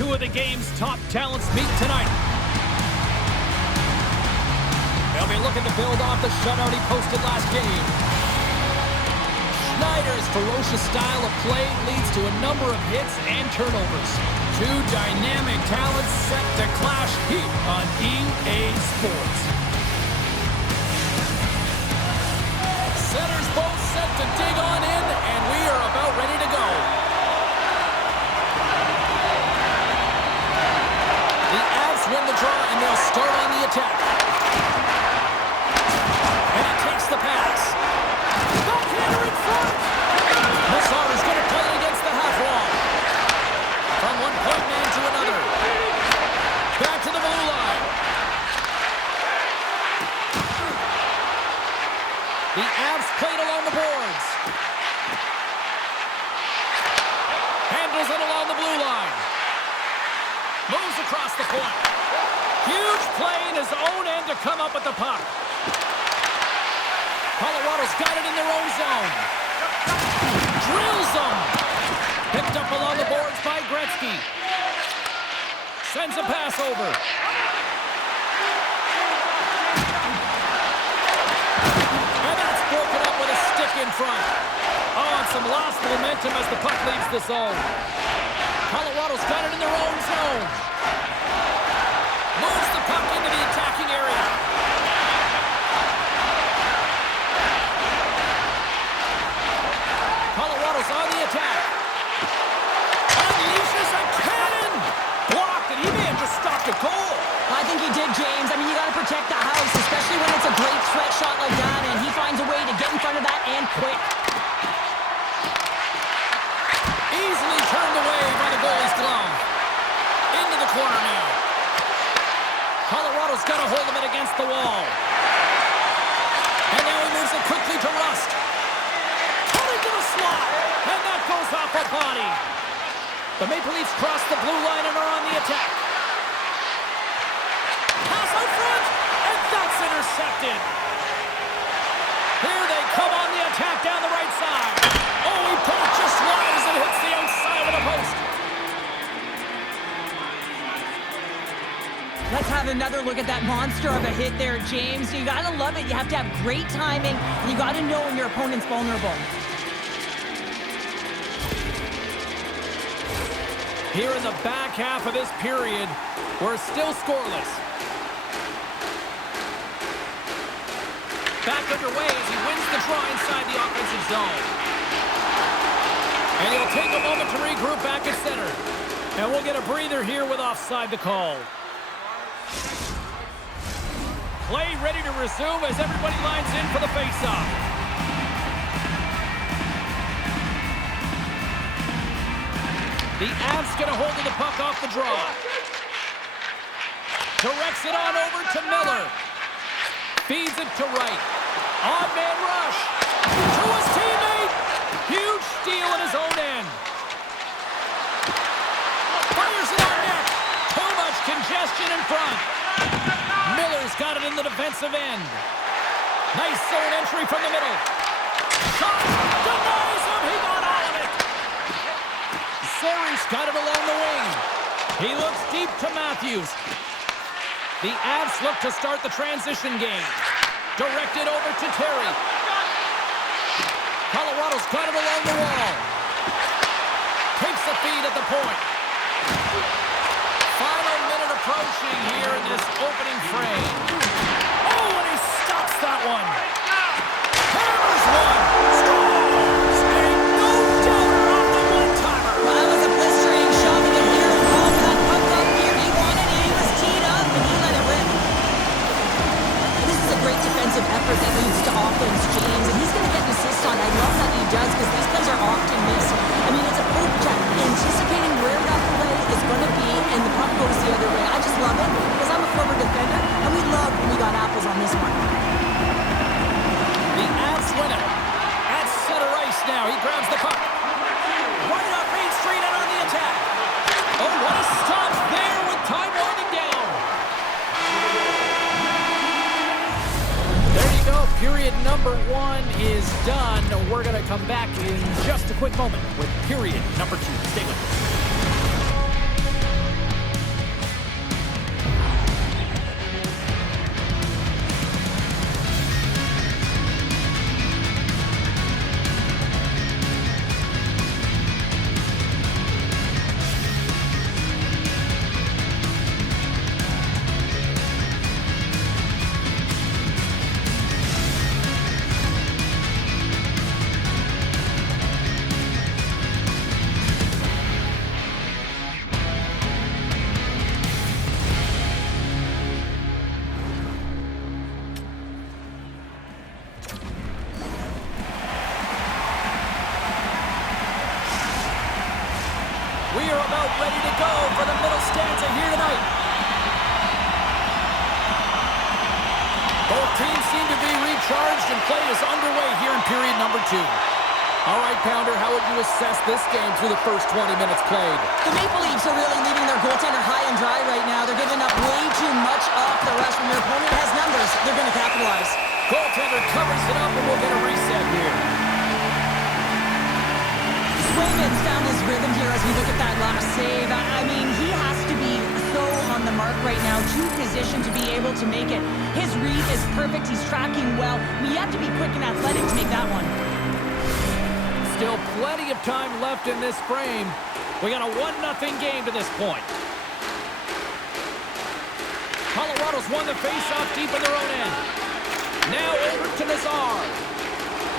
two of the game's top talents meet tonight. They'll be looking to build off the shutout he posted last game. Schneider's ferocious style of play leads to a number of hits and turnovers. Two dynamic talents set to clash heat on EA Sports. Centers both set to dig on in, and we are about ready to go. The Avs win the draw, and they'll start on the attack. And he takes the pass. Backhander in front. Massar's going to play it against the half wall. From one point man to another. Back to the blue line. The Avs played along the boards. Handles it along the blue line. Moves across the point. Huge play in his own end to come up with the puck. Colorado's got it in their own zone. Drills them. Picked up along the boards by Gretzky. Sends a pass over. And that's broken up with a stick in front. Oh, and some lost momentum as the puck leaves the zone. Colorado's got it in their own zone. Moves the puck into the attacking area. Colorado's on the attack. Unleashes a cannon. Blocked, and he may have just stopped a goal. I think he did, James. I mean, you got to protect the house, especially when it's a great sweat shot like that, and he finds a way to get in front of that and quick. Easily turned away by the goalie's glove. Into the corner now. Colorado's got a hold of it against the wall. And now he moves it quickly to Rust. Coming to the slot. And that goes off a body. The Maple Leafs cross the blue line and are on the attack. Pass out front. And that's intercepted. Here they come on the attack down the right side. Oh, he put it just wide as it hits the outside of the post. Let's have another look at that monster of a hit there, James. You got to love it. You have to have great timing, and you got to know when your opponent's vulnerable. Here in the back half of this period, we're still scoreless. Back underway as he wins the draw inside the offensive zone. And he'll take a moment to regroup back at center. And we'll get a breather here with offside the call. Play ready to resume as everybody lines in for the faceoff. The Avs get a hold of the puck off the draw. Directs it on over to Miller. Feeds it to Wright. On-man rush. To his teammate. Huge steal at his own end. Fires it on net. Too much congestion in front. Miller's got it in the defensive end. Nice zone entry from the middle. Shot. Denies him. He got all of it. Zari's got it along the wing. He looks deep to Matthews. The Avs look to start the transition game. Directed over to Terry. Colorado's got it along the wall. Takes the feed at the point. Final minute approaching here in this opening frame. Oh, and he stops that one. Hammers one. Scores! Ain't no doubter off the one-timer. Well, that was a blistering shot with a clear ball. That puck up here. He wanted it. He was teed up, and he let it rip. This is a great defensive effort that leads to offense, James, and he's going to get an assist on. I love that he does because these plays are often missed. I mean, it's a poke check, anticipating where that play is going to be, and the puck goes the other way. I just love it because I'm a former defender, and we love when we got apples on this one. The Avs win it. At center ice now. He grabs the puck. Running up Main Street and on the attack. Oh, what a stop there with time winding down. There you go. Period number one is done. We're going to come back in just a quick moment with period number two. Stay with us. We are about ready to go for the middle stanza here tonight. Both teams seem to be recharged and play is underway here in period number 2. All right, Pounder, how would you assess this game through the first 20 minutes played? The Maple Leafs are really leaving their goaltender high and dry right now. They're giving up way too much off the rush. When their opponent has numbers, they're going to capitalize. Goaltender covers it up, and we'll get a reset here. Swayman's found his rhythm here as we look at that last save. I mean, he has to be so on the mark right now, too positioned to be able to make it. His read is perfect. He's tracking well. I mean, you have to be quick and athletic to make that one. Still plenty of time left in this frame. We got a 1-0 game to this point. Colorado's won the face-off deep in their own end. Now over to Nazar.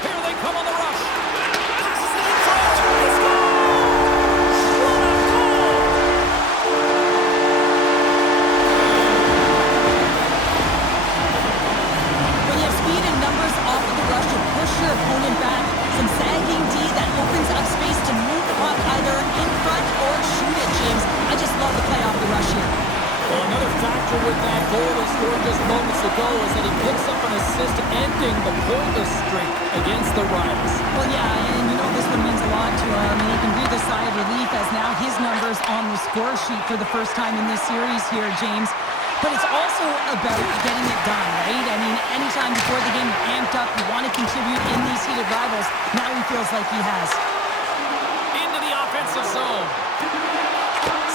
Here they come on the rush. Passes it in front. He scores! What a goal! When you have speed and numbers off of the rush to push your opponent back, some sagging D that opens up space to move the puck either in front or shoot it, James. I just love the play off the rush here. Well, another factor with that goal he scored just moments ago is that he picks up an assist ending the pointless streak against the Riders. Well, yeah, and you know this one means a lot to him. And he can breathe a sigh of relief as now his number's on the score sheet for the first time in this series here, James. But it's also about getting it done, right? I mean, anytime before the game you're amped up, you want to contribute in these heated rivals. Now he feels like he has. Into the offensive zone.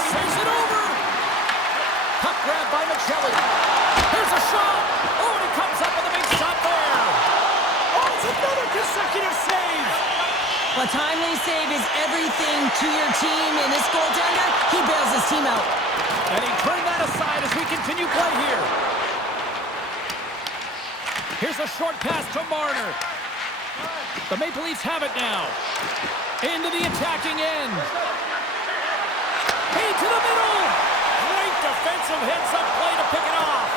Saves it over. Puck grab by Michelli. Here's a shot. Oh, and he comes up with a big shot there. Oh, it's another consecutive save. A timely save is everything to your team, and this goaltender, he bails his team out. And he turned that aside as we continue play here. Here's a short pass to Marner. The Maple Leafs have it now. Into the attacking end. Hey, to the middle. Great defensive heads-up play to pick it off.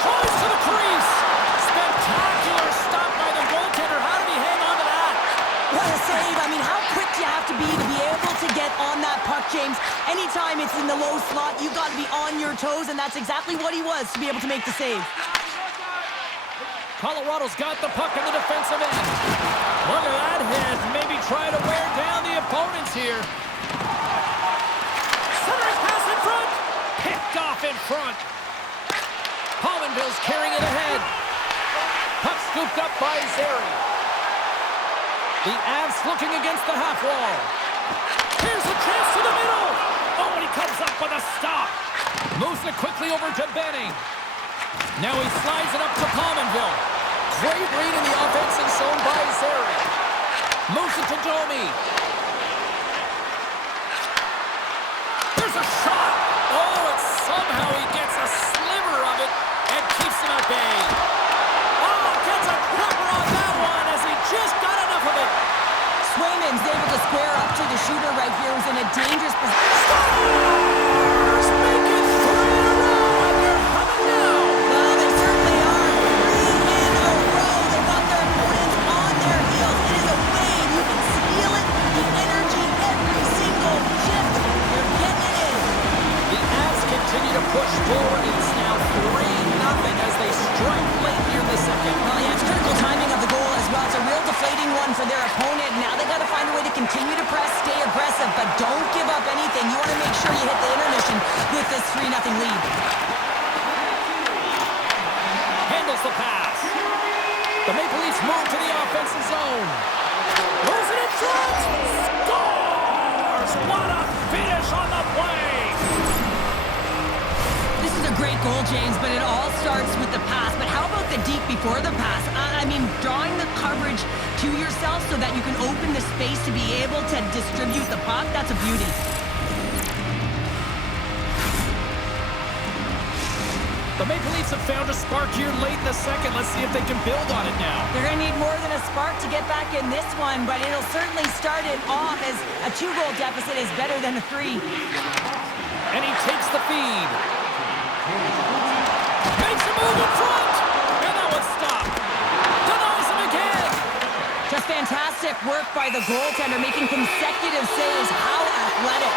Tries to the crease. Spectacular stop by the goaltender. How did he hang on to that? What a save. I mean, how quick do you have to be able to get on that puck, James? Anytime it's in the low slot, you've got to be on your toes, and that's exactly what he was to be able to make the save. Colorado's got the puck in the defensive end. Look at that hit. Maybe try to wear down the opponents here. Centering pass in front. Picked off in front. Palmenville's carrying it ahead. Puck scooped up by Zary. The Avs looking against the half wall. Here's a chance to the middle. Oh, and he comes up with a stop. Moves it quickly over to Benning. Now he slides it up to Palmenville. Great read in the offensive zone by Zary. Moves it to Domi. There's a shot. Oh, and somehow he gets a sliver of it and keeps him at bay. Oh, gets a cropper on that one as he just got enough of it. Swayman's able to square up to the shooter right here, who's in a dangerous position. Stars make it 3 in a row, and they're humming now. Well, they certainly are. 3 in a row. They've got their opponents on their heels. It is a wave. You can feel it. The energy every single shift. They're getting it in. The Avs continue to push forward. It's now 3-0 as they strike late here in the second. Well, yeah, it's critical timing of the goal as well. It's a real deflating one for their opponent. Now they got to find a way to continue to press, stay aggressive, but don't give up anything. You want to make sure you hit the intermission with this 3-0 lead. Handles the pass. The Maple Leafs move to the offensive zone. Moves it in front. Scores! What a finish on the play. This is a great goal, James, but it all starts with the pass. But how about the deep before the pass? I mean, drawing the coverage to yourself so that you can open the space to be able to distribute the puck, that's a beauty. The Maple Leafs have found a spark here late in the second. Let's see if they can build on it now. They're going to need more than a spark to get back in this one, but it'll certainly start it off as a 2-goal deficit is better than a 3. And he takes the feed. Makes a move in front. And that one's stopped. Denies him again. Just fantastic work by the goaltender, making consecutive saves. How athletic.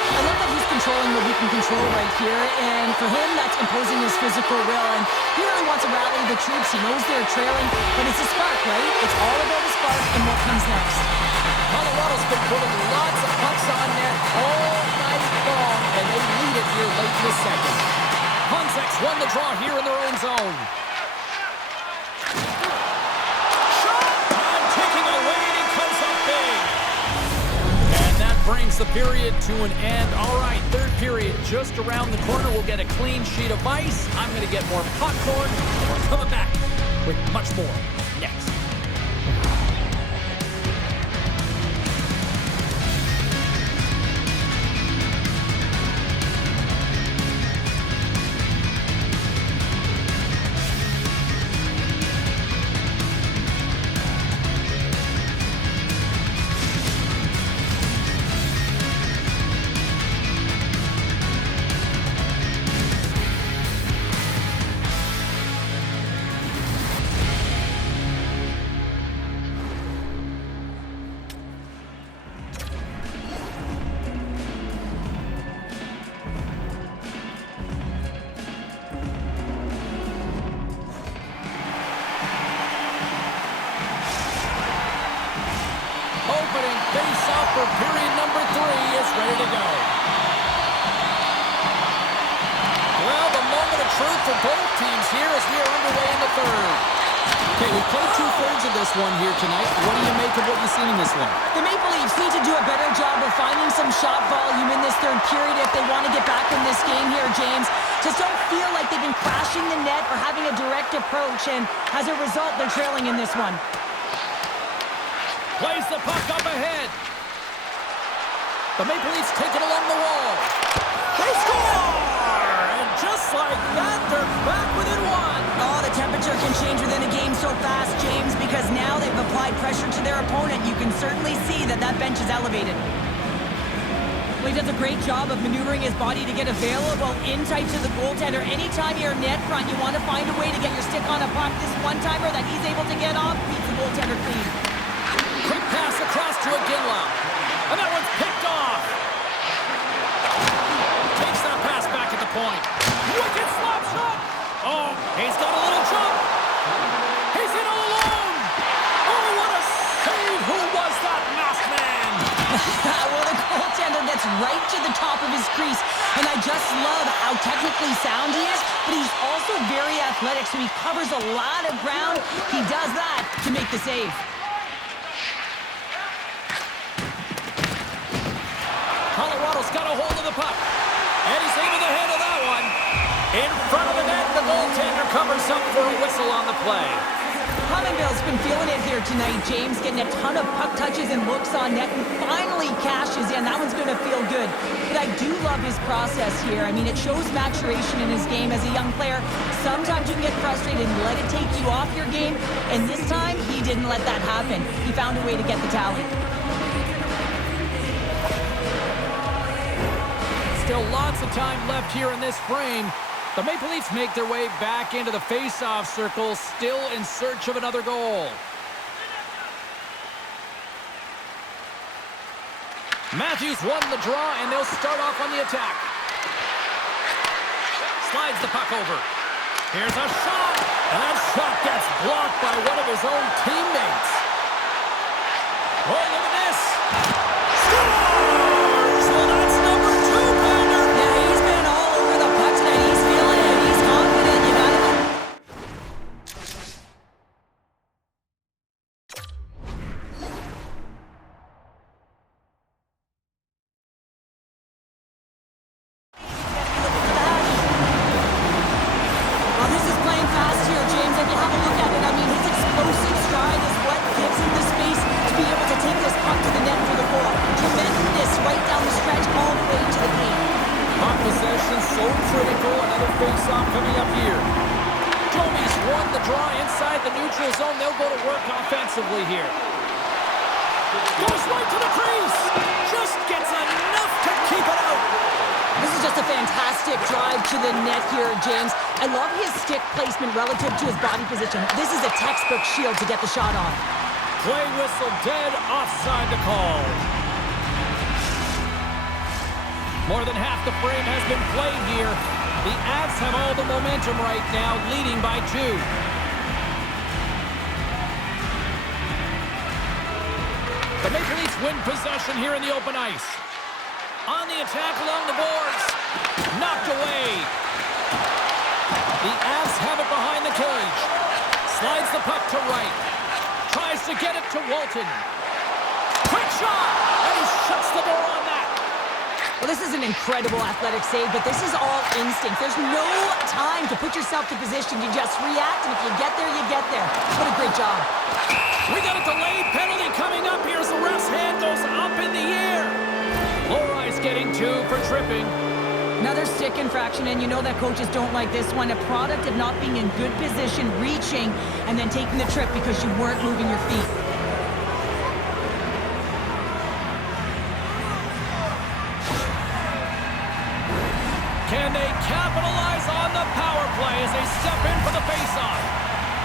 I love that he's controlling what he can control right here, and for him, that's imposing his physical will. And he really wants to rally the troops. He knows they're trailing, but it's a spark, right? It's all about the spark and what comes next. Colorado's been putting lots of pucks on net all night long, and they lead it here late in the second. Honzek's won the draw here in their own zone. Brings the period to an end. All right, third period just around the corner. We'll get a clean sheet of ice. I'm going to get more popcorn. We're coming back with much more next. For period number 3 is ready to go. Well, the moment of truth for both teams here as we are underway in the third. Okay, we played 2/3 of this one here tonight. What do you make of what you've seen in this one? The Maple Leafs need to do a better job of finding some shot volume in this third period if they want to get back in this game here, James. Just don't feel like they've been crashing the net or having a direct approach, and as a result, they're trailing in this one. Plays the puck up ahead. The Maple Leafs take it along the wall. They score! And just like that, they're back within one. Oh, the temperature can change within a game so fast, James, because now they've applied pressure to their opponent. You can certainly see that that bench is elevated. Well, he does a great job of maneuvering his body to get available in tight to the goaltender. Anytime you're net front, you want to find a way to get your stick on a puck. This one-timer that he's able to get off beats the goaltender clean. Quick pass across to Iginla. And that one's picked off. Takes that pass back at the point. Wicked slap shot. Oh, he's got a little jump. He's in all alone. Oh, what a save. Who was that masked man? Well, the goaltender gets right to the top of his crease. And I just love how technically sound he is, but he's also very athletic, so he covers a lot of ground. He does that to make the save. Colorado's got a hold of the puck. And he's able to handle that one. In front of the net, the goaltender covers up for a whistle on the play. Hummingville's been feeling it here tonight, James, getting a ton of puck touches and looks on net, and finally cashes in. That one's going to feel good. But I do love his process here. I mean, it shows maturation in his game as a young player. Sometimes you can get frustrated and let it take you off your game, and this time, he didn't let that happen. He found a way to get the tally. Still lots of time left here in this frame. The Maple Leafs make their way back into the face-off circle, still in search of another goal. Matthews won the draw, and they'll start off on the attack. Slides the puck over. Here's a shot, and that shot gets blocked by one of his own teammates. Oh, look at this. Scores! Well, that's number 2, Pander. Yeah, he's been all over the puck tonight. He's feeling it. He's confident. You got to here. Goes right to the crease. Just gets enough to keep it out. This is just a a fantastic drive to the net here, James. I love his stick placement relative to his body position. This is a textbook shield to get the shot off. Play whistle dead, offside to call. More than half the frame has been played here. The Avs have all the momentum right now, leading by 2. The Maple Leafs win possession here in the open ice. On the attack along the boards. Knocked away. The Avs have it behind the cage. Slides the puck to right. Tries to get it to Walton. Quick shot! And he shuts the door on that. Well, this is an incredible athletic save, but this is all instinct. There's no time to put yourself to position. You just react, and if you get there, you get there. What a great job. We got a delayed penalty coming up here as the ref's hand goes up in the air. Lori's getting 2 for tripping. Another stick infraction, and you know that coaches don't like this one. A product of not being in good position, reaching, and then taking the trip because you weren't moving your feet. Can they capitalize on the power play as they step in for the faceoff?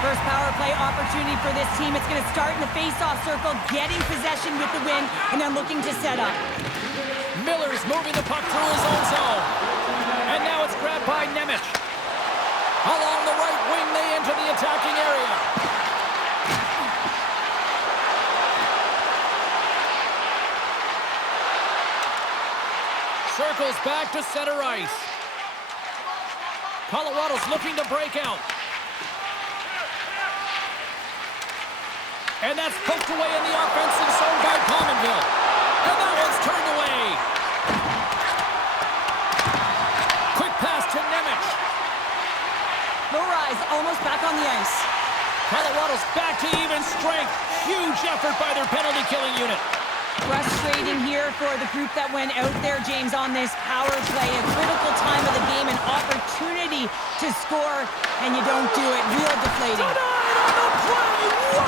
First power play opportunity for this team. It's going to start in the face-off circle, getting possession with the win, and then looking to set up. Miller's moving the puck through his own zone. And now it's grabbed by Nemec. Along the right wing, they enter the attacking area. Circles back to center ice. Colorado's looking to break out. And that's poked away in the offensive zone by Pominville. And that one's turned away. Quick pass to Nemec. No rise, almost back on the ice. Colorado's back to even strength. Huge effort by their penalty-killing unit. Frustrating here for the group that went out there, James, on this power play. A critical time of the game, an opportunity to score, and you don't do it. Real deflating. Denied on the play. Whoa!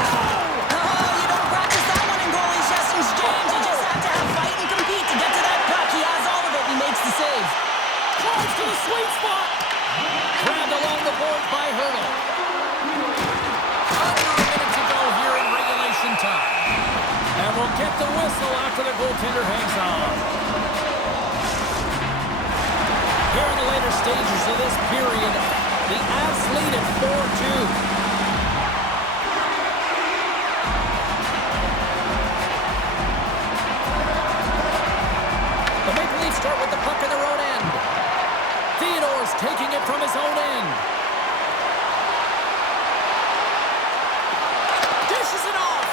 Oh, you don't practice that one in goalie sessions, James. You just have to have fight and compete to get to that puck. He has all of it. He makes the save. Drives to the sweet spot. Grabbed along the board by Hurdle. Under a minute to go here in regulation time. And we'll get the whistle after the goaltender hangs on. Here in the later stages of this period, the Avs lead at 4-2. The Maple Leafs start with the puck in their own end. Theodore's taking it from his own end. Dishes it off.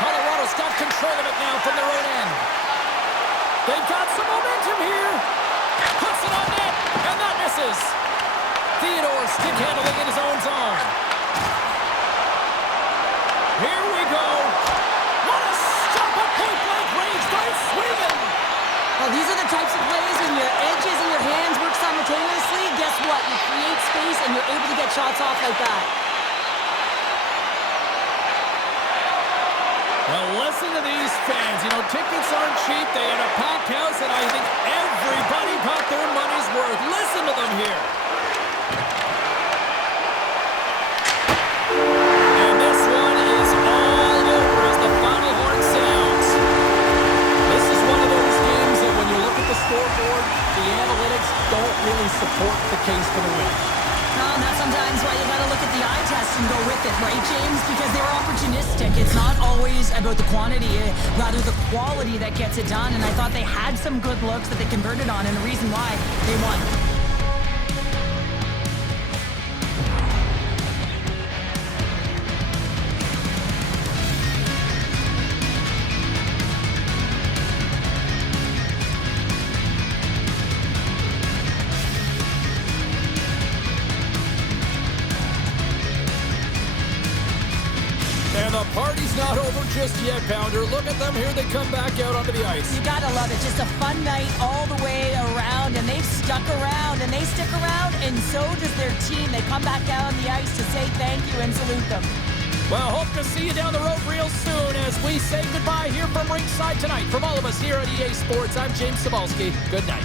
Colorado's got control of it now from their own end. They've got some momentum here. Puts it on net, and that misses. Theodore stick handling in his own zone. Here we go. What a stop at point-blank range by Sweden. Well, these are the types of plays when your edges and your hands work simultaneously. Guess what? You create space, and you're able to get shots off like that. Well, listen to these fans. You know, tickets aren't cheap. They had a packed house, and I think everybody got their money's worth. Listen to them here. And this one is all over as the final horn sounds. This is one of those games that when you look at the scoreboard, the analytics don't really support the case for the win. That's sometimes why you gotta look at the eye test and go with it, right, James? Because they were opportunistic. It's not always about the quantity, rather the quality that gets it done. And I thought they had some good looks that they converted on, and the reason why they won. And the party's not over just yet, Pounder. Look at them here. They come back out onto the ice. You gotta love it. Just a fun night all the way around, and they've stuck around, and they stick around, and so does their team. They come back out on the ice to say thank you and salute them. Well, hope to see you down the road real soon as we say goodbye here from ringside tonight. From all of us here at EA Sports, I'm James Cebulski. Good night.